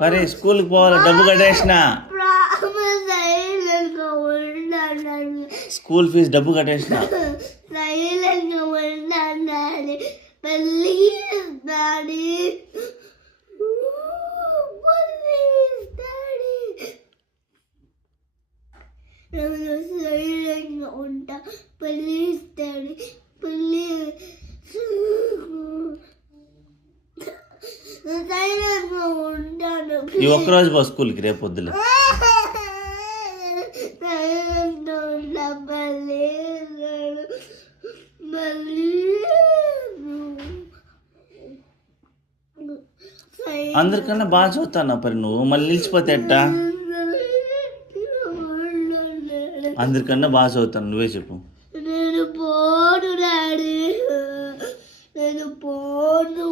మరి స్కూల్కి పోవాలి, డబ్బు కట్టేసిన. స్కూల్ ఫీజు డబ్బు కట్టేసిన. ఉంటా ప్లీజ్ డాడీ ప్లీజ్. ఉంటాను ఈ ఒక్కరోజు పో స్కూల్కి, రేపు పొద్దులే. అందరికన్నా బాగా చదువుతాను మరి నువ్వు, మళ్ళీ నిలిచిపోతే ఎట్టా? అందరికన్నా బాగా చదువుతాను, నువ్వే చెప్పు. నేను పోను డాడీ, నేను పోను.